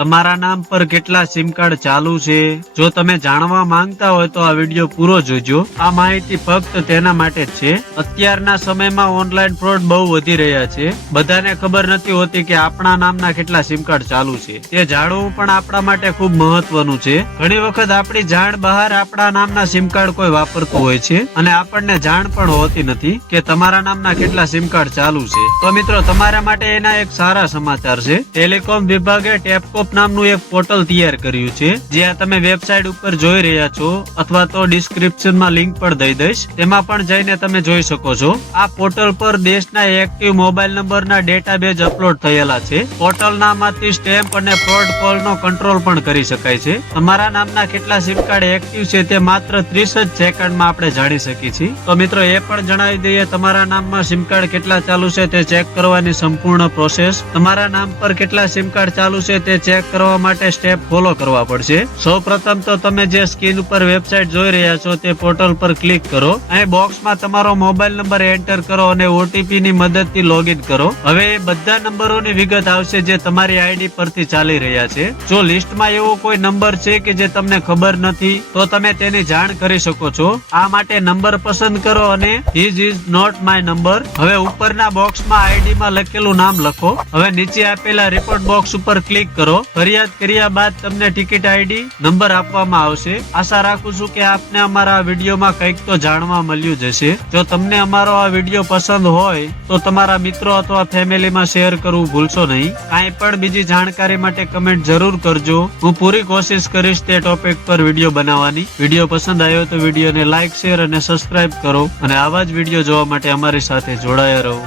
તમારા નામ પર કેટલા સિમ કાર્ડ ચાલુ છે? જો તમે જાણવા માંગતા હોય તો આ વિડીયો પૂરો જોજો. આ માહિતી ફક્ત તેના માટે જ છે. અત્યારના સમયમાં ઓનલાઈન ફ્રોડ બહુ વધી રહ્યા છે. બધાને ખબર નથી હોતી કે આપણા નામના કેટલા સિમ કાર્ડ ચાલુ છે. તે જાણવું પણ આપણા માટે ખૂબ મહત્વનું છે. ઘણી વખત આપણી જાણ બહાર આપણા નામના સિમ કાર્ડ કોઈ વાપરતું હોય છે અને આપણને જાણ પણ હોતી નથી કે તમારા નામના કેટલા સિમ કાર્ડ ચાલુ છે. તો મિત્રો, તમારા માટે એના એક સારા સમાચાર છે. ટેલિકોમ વિભાગે ટેપકોપ નામનું એક પોર્ટલ તૈયાર કર્યું છે, જ્યાં તમે વેબસાઇટ ઉપર જોઈ રહ્યા છો, અથવા તો ડિસ્ક્રિપ્શનમાં લિંક પણ દઈ દઈશ, તેમાં પણ જઈને તમે જોઈ શકો છો. આ પોર્ટલ પર દેશના એક્ટિવ મોબાઈલ નંબરના ડેટાબેઝ અપલોડ થયેલા છે. પોર્ટલના માંથી સ્ટેમ્પ અને ફ્રોડ કોલનો કંટ્રોલ પણ કરી શકાય છે. તમારા નામના કેટલા સિમ કાર્ડ એક્ટિવ છે તે માત્ર 30 જ સેકન્ડમાં આપણે જાણી શકીએ છીએ. તો મિત્રો, એ પણ જણાવી દઈએ, તમારા નામમાં સિમ કાર્ડ કેટલા ચાલુ છે તે ચેક કરવાની સંપૂર્ણ પ્રોસેસ. તમારા નામ પર કેટલા સિમ કાર્ડ ચાલુ છે તે ચેક કરવા માટે સ્ટેપ ફોલો કરવા પડશે. સૌપ્રથમ તો તમે જે સ્ક્રીન ઉપર વેબસાઇટ જોઈ રહ્યા છો તે પોર્ટલ પર ક્લિક કરો. અહીં બોક્સમાં તમારો મોબાઈલ નંબર એન્ટર કરો અને ઓટીપી ની મદદથી લોગિન કરો. હવે બધા નંબરોની વિગત આવશે જે તમારી આઈડી પરથી ચાલી રહ્યા છે. જો લિસ્ટમાં એવો કોઈ નંબર છે કે જે તમને ખબર નથી તો તમે તેની જાણ કરી શકો છો. આ માટે નંબર પસંદ કરો અને this is not my number. હવે ઉપરના બોક્સમાં આઈડી માં લખેલું નામ લખો. હવે નીચે આપેલા રિપોર્ટ બોક્સ ઉપર ક્લિક કરો. ફરિયાદ કર્યા બાદ તમને ટિકિટ આઈડી નંબર આપવામાં આવશે. આશા રાખું છું કે આપને અમારા આ વિડીયોમાં કંઈક તો જાણવા મળ્યું જ હશે. જો તમને અમારો આ વિડીયો પસંદ હોય તો તમારા મિત્રો અથવા ફેમિલીમાં શેર કરવું ભૂલશો નહીં. કાંઈ પણ બીજી જાણકારી માટે કમેન્ટ જરૂર કરજો. હું પૂરી કોશિશ કરીશ તે ટોપિક પર વિડીયો બનાવવાની. વિડીયો પસંદ આવ્યો તો વિડીયોને લાઈક, શેર અને સબસ્ક્રાઇબ કરો અને આવા જ વિડીયો જોવા માટે અમારી સાથે જોડાયા રહો.